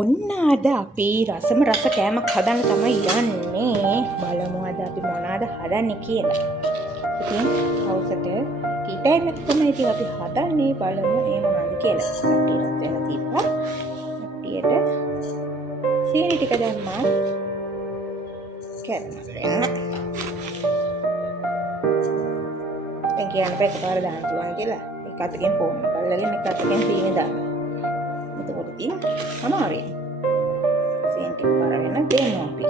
ඔන්න අද අපි රසම රස කෑමක් හදන්න තමයි යන්නේ. බලමු අද අපි මොනවද හදන්නේ කියලා. ඉතින් හවසට ටී ටයිම් එක තමයි ඉතින් අපි හදන්නේ. බලමු ඒ මොනවද කියලා. කට්ටියට වෙන තිබ්බා. කට්ටියට සීනි ටික දැම්මා. කැරමල් වෙන. දැන් කියන්න බෑ එකපාර දාන්න පුළුවන් කියලා. එක අතකින් ෆෝන් එක අල්ලගෙන එක අතකින් සීනි දාන්න. එතකොට ඉතින් අමාරුයි. සීනි ටික අරගෙන දෙමු අපි.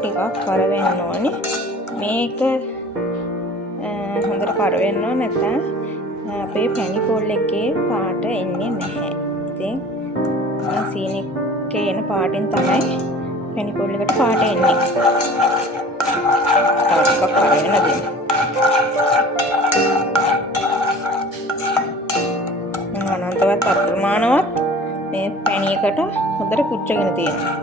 ටිකක් කර වෙන්න ඕනේ. මේක හොඳට කර වෙන්න ඕන නැත්නම් අපේ පැණි පොල් එකේ පාට එන්නේ නැහැ. ඉතින් සීනි එකේ එන පාටින් තමයි පැණි පොල් එකට පාට එන්නේ. ටිකක් කර වෙන්න දෙන්න. අනන්තවත් අප්‍රමාණවත් මේ පැණි එකට හොඳට පුච්චගෙන තියෙනවා.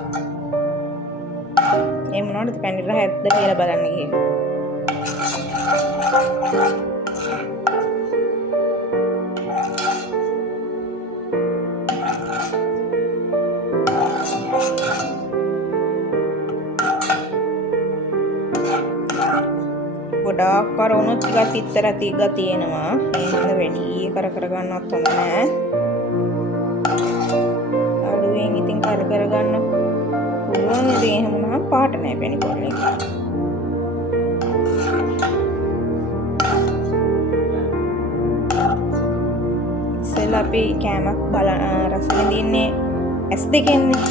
ඒ මොනවද පැණි රහ ඇද්ද කියලා බලන්න කියලා. ගොඩාක් කර වුණොත් ටිකක් ඉතර තිග තියෙනවා. ඒ හින්දා වැඩි කර ගන්නවත් හොඳ නෑ. අඩුවෙන් ඉතින් කර ගන්න පුළුවන්. ඉතින් එහෙම නම් පාට නෑ පැණි පොල් එක. ඉතින් අපි කෑමක් රස විඳින්නේ ඇස් දෙකෙන්නේ.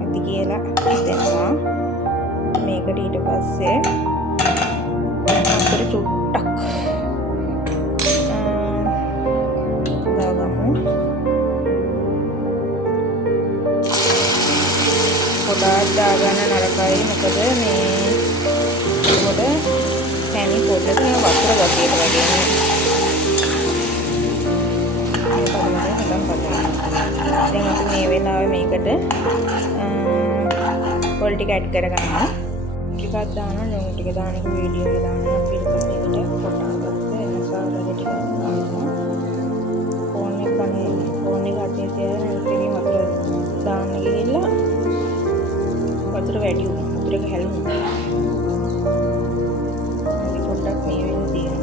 ඇති කියලා හිතෙනවා. මේකට ඊට පස්සේ අපිට චුට්ටක් දාගමු. පොඩක් දාගන්න නරකයි. මොකද මේ පොඩ පැණි පොඩ තියෙන වතුර ගතියට වගේ නේ. දැන් අපි මේ වෙලාවේ මේකට පොල් ටික ඇඩ් කරගන්නවා. ටිකක් දානවා. ලුණු ටික දාන එක වීඩියෝ එකේ දානවා. පිළිපැත්තකට කොටන ගත්ත මසාලා ටික දානවා. ෆෝන් එක අතේ තියාගෙන ඒකේ වතුර දාන්න ගිහිල්ලා වතුර වැඩි වුණා. වතුර එක හැලුණා. ඒක පොඩ්ඩක් මේ වෙන තියෙනවා.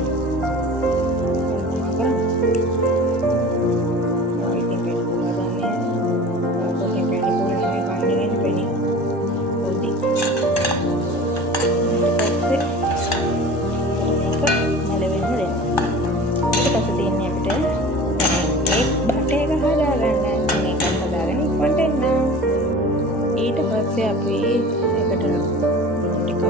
ඊට පස්සේ අපි එකට ටිකක්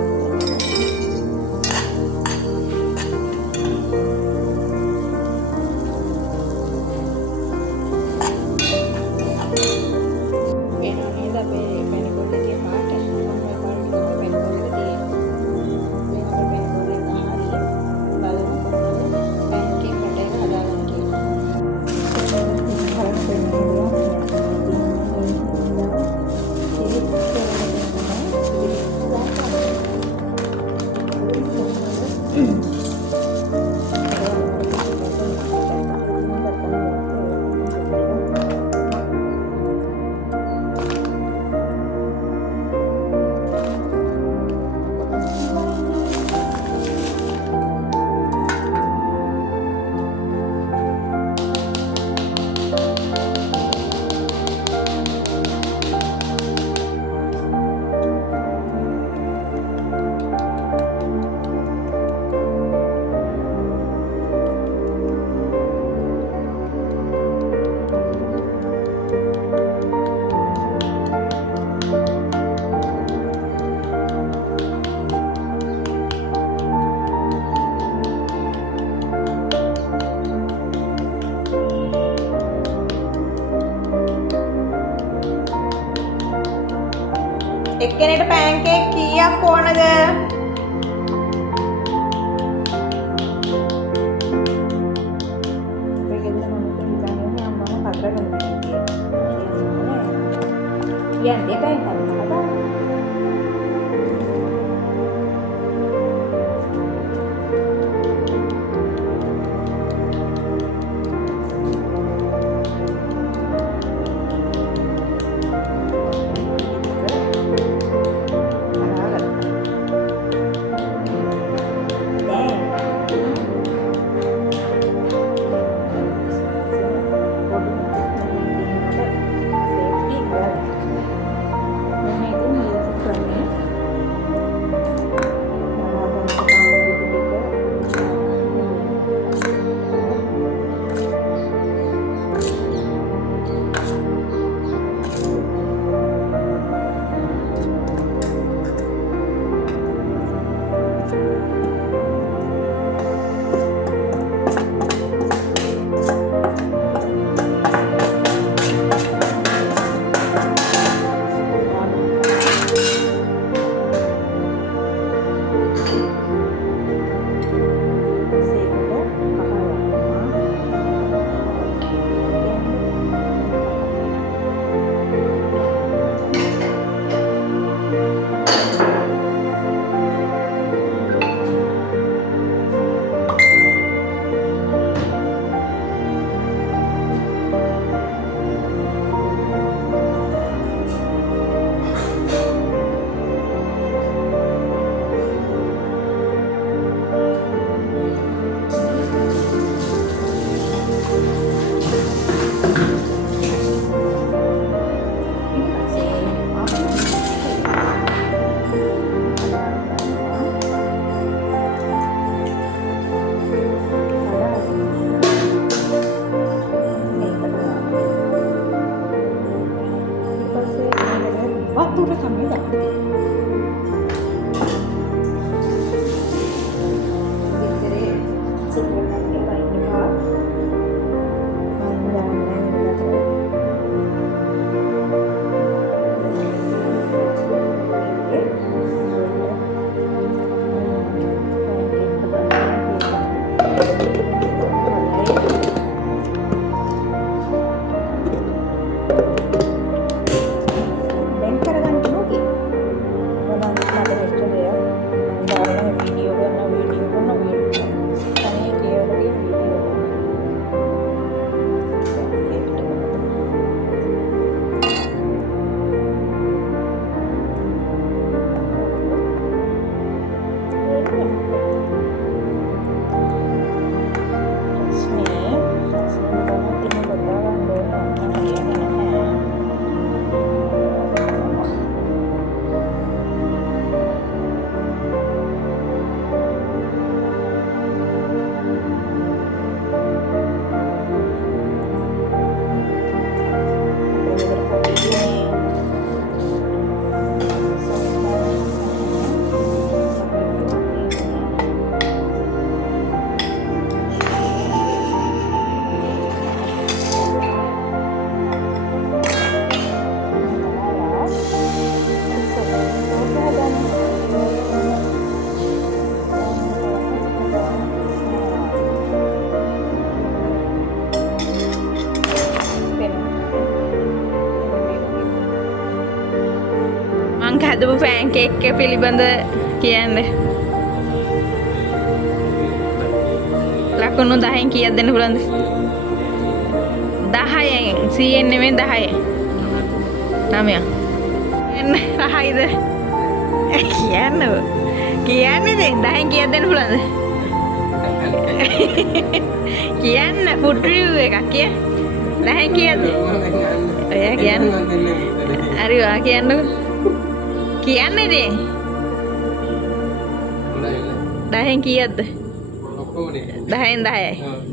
එක්කෙනෙක්ට පෑන්කේක් කීයක් ඕනද? යන්න දෙපැයි හදා. වතුර තමයි දාන්නේ. ඉතින් සිංහලට එපා. හදපු පෑන්කේක් එක පිළිබඳ කියන්න. ලකුණු 10න් කීයක් දෙන්න පුළුවන්ද? 10න් 100න් නෙමෙයි 10න්. 9ක්. එන්න රහයිද? කියන්නේ 10න් කීයක් දෙන්න පුළුවන්ද? කියන්න ෆුඩ් රිව්යු එකක් කිය. 10න් කීයක්ද? ඔයා කියන්න. හරි වා කියන්නකෝ. කියන්නේ දේ 10න් කීයක්ද? 10න් 10යි.